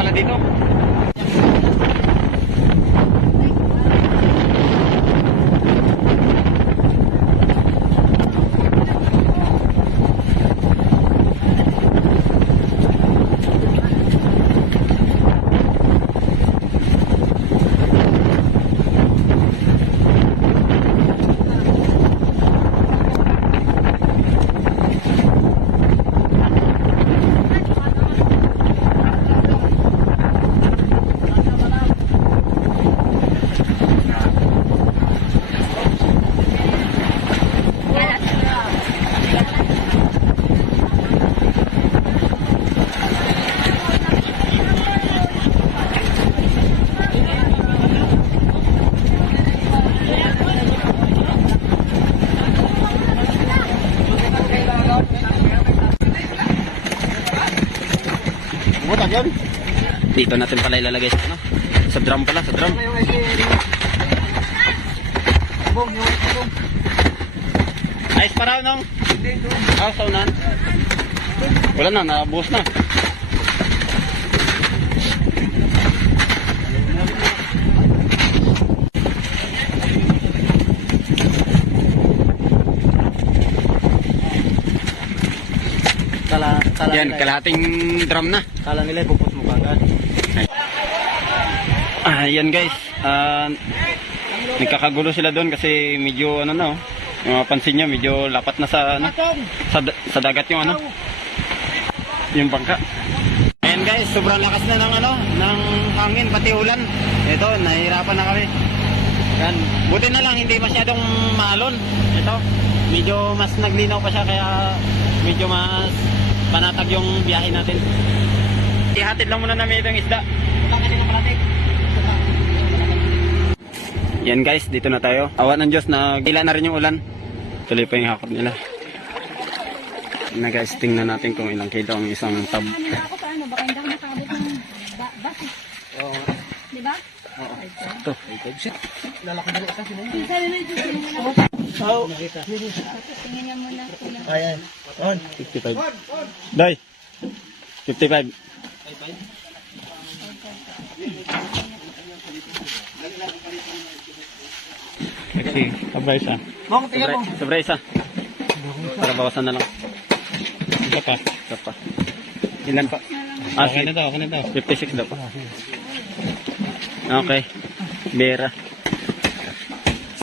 pala dito. Dito natin pala ilalagay sa ano? Sa drum pala, sa drum. Ayos pa raw nung? Saunan. Wala na, nabuhos na. Yan, kalahating drum na. Kala nila ipupus mo kagad. Yan guys, nagkakagulo sila doon kasi medyo ano na, yung mapansin nyo, medyo lapat na sa ano, sa dagat yung ano, yung bangka. Ayan guys, sobrang lakas na ng ano, ng hangin pati ulan. Ito, nahihirapan na kami. Yan, buti na lang hindi masyadong maalon. Ito, medyo mas naglinaw pa siya kaya medyo mas panatag yung biyahe natin. Ihatid lang muna namin itong isda. Yan guys, dito na tayo. Awa ng Diyos, nagila na rin yung ulan. Tuloy pa yung hakot nila. Na guys, tingnan natin kung ilang kilo ang isang tab. Ako paano, baka hindi ako nakabot ng bus. Oo. Diba? Oo. Ito. Lalaki na rin kasi mo. Sabi mo ito, tingnan mo na. Oo. Tingnan niya muna. Ayan. On. 55. Day. 55. Okay, sobra isa. Sobra isa. Para bawasan na lang. Isa pa. Ilan pa? Okay na to, 56 daw pa. Okay. Bera.